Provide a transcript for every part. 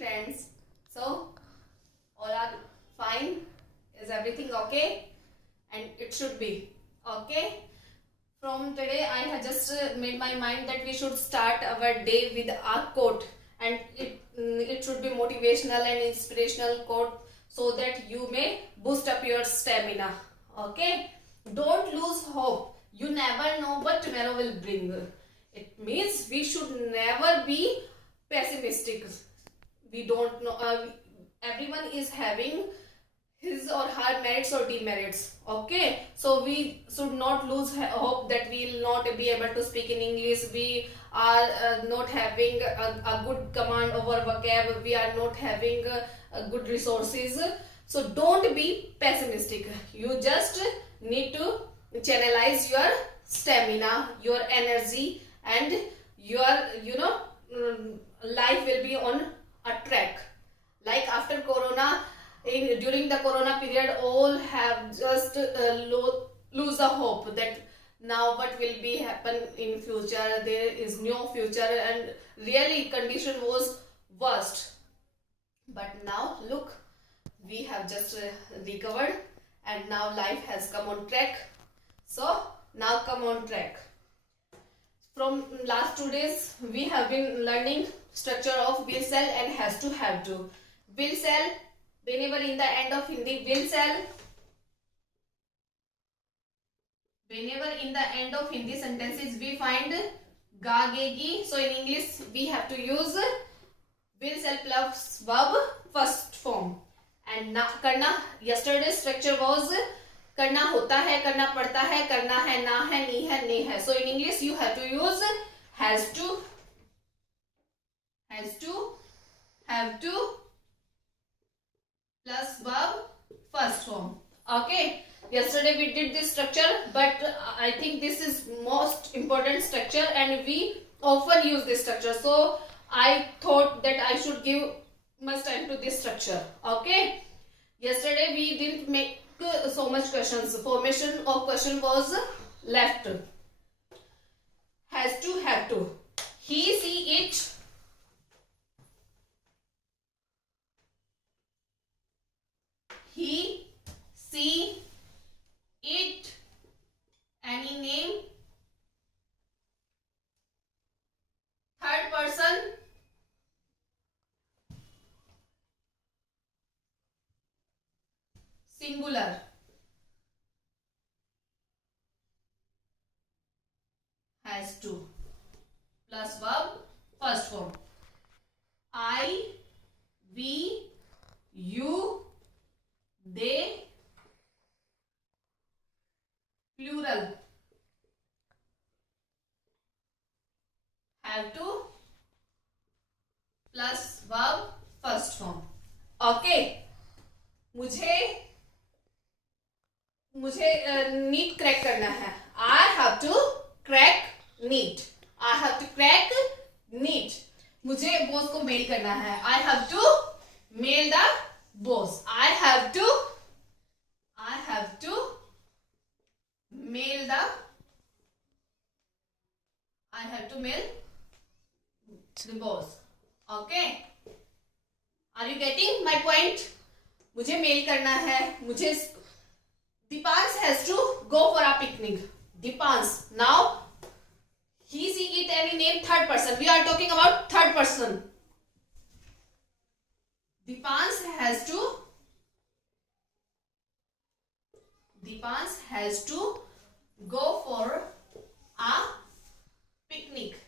friends. So, all are fine? Is everything okay? And it should be okay. From today, I have just made my mind that we should start our day with a quote, and it should be motivational and inspirational quote so that you may boost up your stamina. Okay, don't lose hope. You never know what tomorrow will bring. It means we should never be pessimistic. We don't know. Everyone is having his or her merits or demerits. Okay, so we should not lose hope that we will not be able to speak in English. We are not having a good command over vocab. We are not having good resources. So don't be pessimistic. You just need to channelize your stamina, your energy, and your life will be on a track. Like after corona, during the corona period, all have just lose the hope that now what will be happen in future. There is no future, and really condition was worst. But now look, we have just recovered, and now life has come on track. So now come on track. From last 2 days, we have been learning structure of will shall and has to have to. Will shall, whenever in the end of Hindi, will shall, whenever in the end of Hindi sentences we find ga ge gi, so in English we have to use will shall plus verb first form. And na karna, yesterday's structure was करना होता है, करना पड़ता है, करना है, ना है, नी है, ने है. So in English you have to use has to, have to plus verb first form. Okay, yesterday we did this structure, but I think this is most important structure and we often use this structure, so I thought that I should give much time to this structure. Okay, yesterday we didn't make so much questions. Formation of question was left. Has to, have to. He, she, it. He, she, it. Any name. Third person. Singular. Has to plus verb first form. I, we, you, they, plural. Have to plus verb first form. Okay, मुझे NEET crack करना है. I have to crack neat. I have to crack neat. मुझे boss को mail करना है. I have to mail the boss. I have to mail the boss. Okay, are you getting my point? मुझे mail करना है. मुझे Dipans has to go for a picnic. Dipans. Now, he, she, it, any name, third person. We are talking about third person. Dipans has to go for a picnic.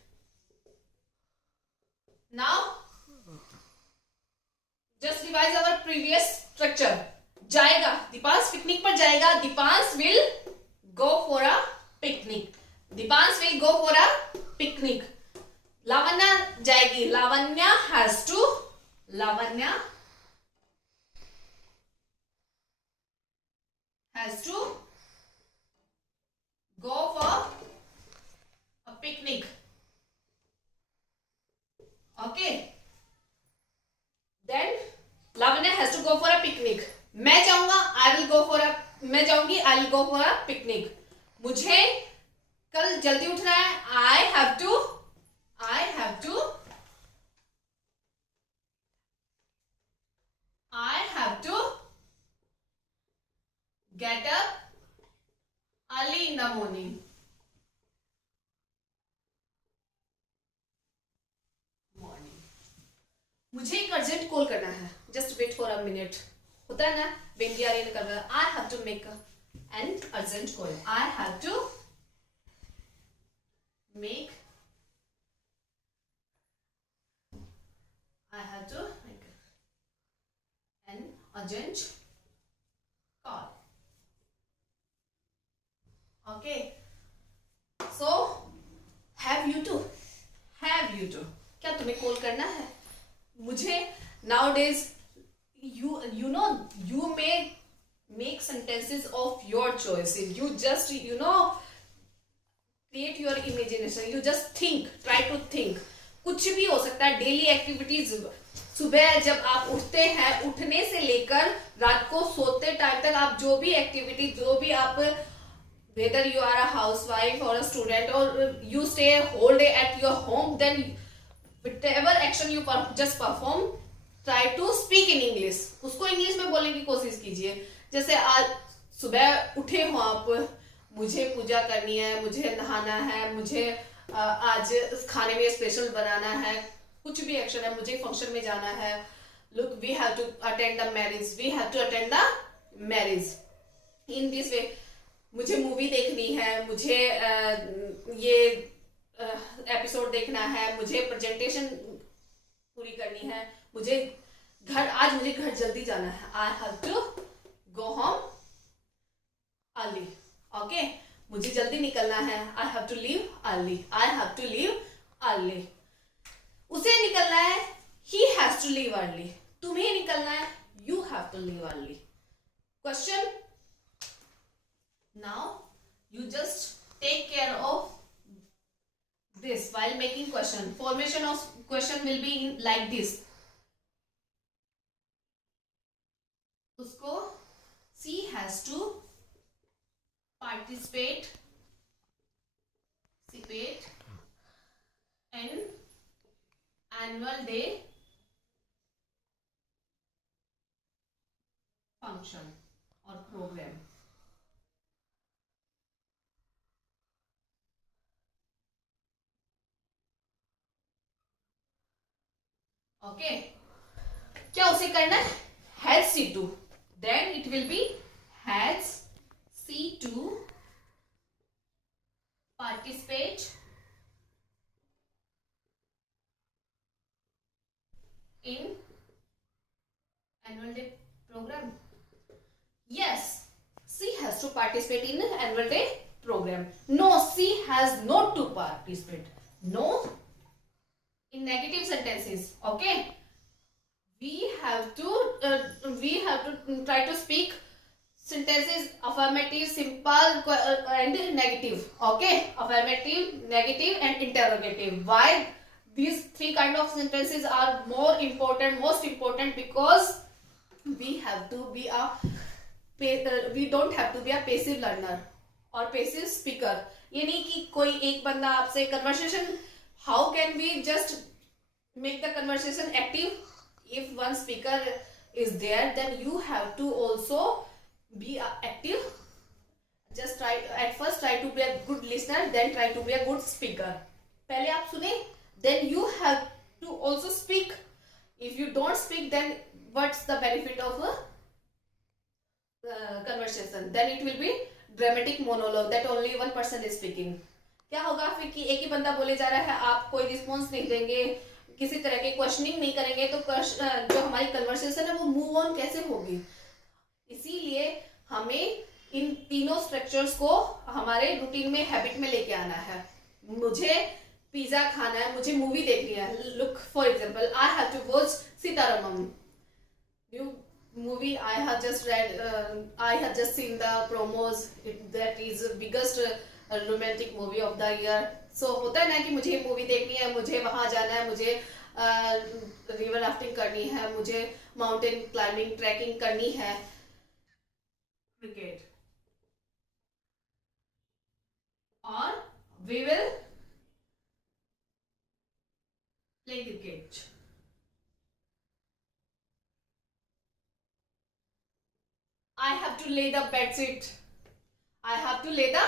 Now, just revise our previous structure. जाएगा, Deepansh picnic पर जाएगा. Deepansh will go for a picnic. Deepansh will go for a picnic. Lavanya जाएगी. Lavanya has to go for a picnic. Okay, then Lavanya has to go for a picnic. मैं जाऊंगा, मैं जाऊंगी, I will go for a picnic. मुझे कल जल्दी उठना है. I have to Get up early in the morning. मुझे एक अर्जेंट कॉल करना है. Just wait for a minute. होता है ना, when we are in a I have to make an urgent call. I have to make an urgent call. Okay. So have you to क्या तुम्हें call करना है? मुझे nowadays you know you may make sentences of your choices. You just create your imagination. You just try to think. कुछ भी हो सकता है. डेली एक्टिविटीज, सुबह जब आप उठते हैं, उठने से लेकर रात को सोते टाइम तक आप जो भी एक्टिविटी, जो भी आप, whether you are a housewife or a student or you stay a whole day at your home, then whatever action you just perform, try to speak in English. उसको इंग्लिश में बोलने की कोशिश कीजिए. जैसे आज सुबह उठे हो आप, मुझे पूजा करनी है, मुझे नहाना है, मुझे आज खाने में स्पेशल बनाना है, कुछ भी एक्शन है, मुझे फंक्शन में जाना है. Look, we have to attend the marriage. We have to attend the marriage. In this way, मुझे मूवी देखनी है, मुझे ये एपिसोड देखना है, मुझे प्रेजेंटेशन पूरी करनी है, मुझे घर जल्दी जाना है. I have to go home early. Okay? मुझे जल्दी निकलना है. I have to leave early. I have to leave early. उसे निकलना है. He has to leave early. तुम्हें निकलना है. You have to leave early. Question? Now you just take care of this while making question. Formation of question will be like this. उसको she has to participate in annual day function or program. Okay. क्या उसे करना है? Has she to. Then it will be has she to participate in annual day program. Yes, she has to participate in annual day program. No, she has not to participate. No, in negative sentences. Okay, we have to try to speak sentences affirmative, simple, and negative. Okay, affirmative, negative, and interrogative. Why these three kind of sentences are most important? Because we don't have to be a passive learner or passive speaker. ये नहीं कि कोई एक बंदा आपसे conversation, how can we just make the conversation active? If one speaker is there, then you have to also be active. Just at first try to be a good listener, then try to be a good speaker. पहले आप सुने, then you have to also speak. If you don't speak, then what's the benefit of a conversation? Then it will be dramatic monologue that only one person is speaking. क्या होगा फिर कि एक ही बंदा बोले जा रहा है, आप कोई रिस्पॉन्स नहीं देंगे, किसी तरह के क्वेश्चनिंग नहीं करेंगे, तो जो हमारी कन्वर्सेशन है वो मूव ऑन कैसे होगी? इसीलिए हमें इन तीनों स्ट्रक्चर्स को हमारे रूटीन में, हैबिट में लेके आना है. मुझे पिज्जा खाना है, मुझे मूवी देखनी है. Look for example, I have to watch Sita Ramam new movie. I have just seen the promos. That is biggest romantic movie of the year. So होता है ना कि मुझे मूवी देखनी है, मुझे वहां जाना है, मुझे रिवर राफ्टिंग करनी है, मुझे माउंटेन क्लाइंबिंग, ट्रैकिंग करनी है. क्रिकेट, और we will play cricket. I have to lay the bed sheet. I have to lay the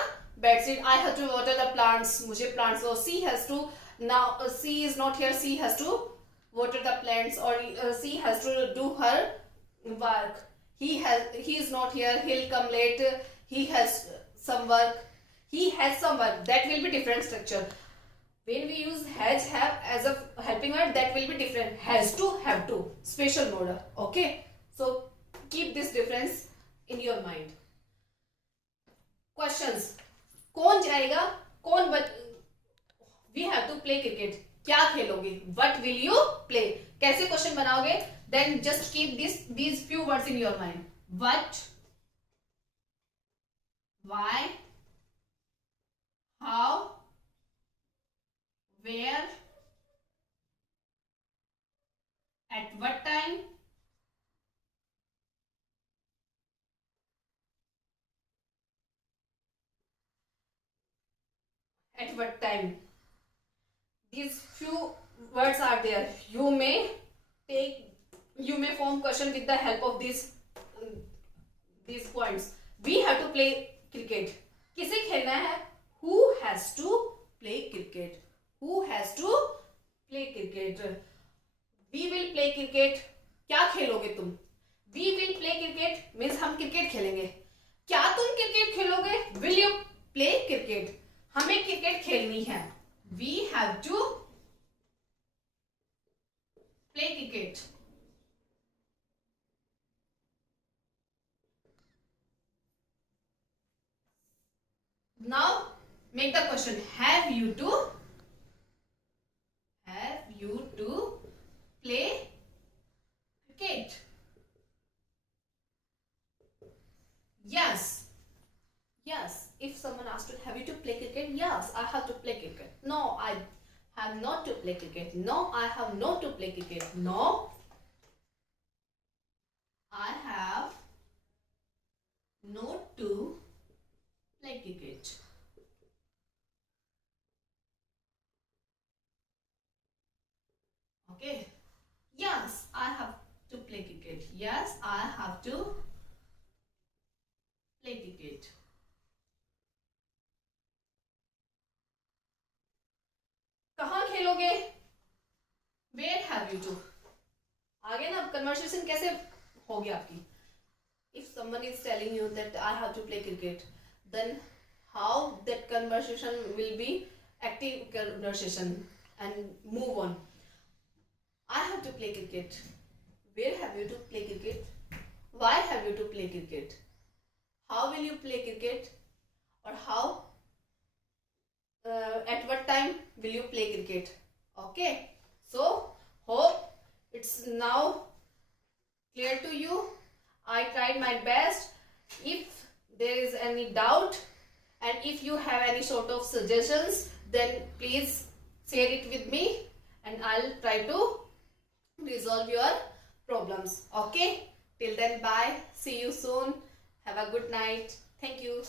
bed sheet. I have to water the plants. मुझे plants or C has to now. C is not here. C has to water the plants, or C has to do her work. He is not here. He'll come late. He has some work. He has some work. That will be different structure. When we use has, have as a helping word, that will be different. Has to, have to. Special mode. Okay. So keep this difference in your mind. Questions. कौन जाएगा, कौन we have to play cricket. क्या खेलोगे? What will you play? कैसे question बनाओगे? Then just keep these few words in your mind. What, why, how, where, at what time, at what time. These few words are there. You may form question with the help of these points. We have to play cricket. किसे खेलना है? Who has to play cricket? Who has to play cricket? We will play cricket. क्या खेलोगे तुम? We will play cricket means हम cricket खेलेंगे. क्या तुम क्रिकेट खेलोगे? Will you play cricket? हमें क्रिकेट खेलनी है. We have to play cricket. Now make the question. Have you to play cricket? Yes. If someone asks to have you to play cricket, yes, I have to play cricket. No, I have not to play cricket. No, I have not to play cricket. No, I have not to play cricket. Okay. Yes, I have to play cricket. Yes, I have to play cricket. कहाँ खेलोगे? Where have you to? आगे ना conversation कैसे होगी आपकी? If someone is telling you that I have to play cricket, then how that conversation will be active conversation and move on. I have to play cricket. Where have you to play cricket? Why have you to play cricket? How will you play cricket? Or how? At what time will you play cricket? Okay. So hope it's now clear to you. I tried my best. If there is any doubt and if you have any sort of suggestions, then please share it with me and I'll try to resolve your problems. Okay. Till then, bye. See you soon. Have a good night. Thank you.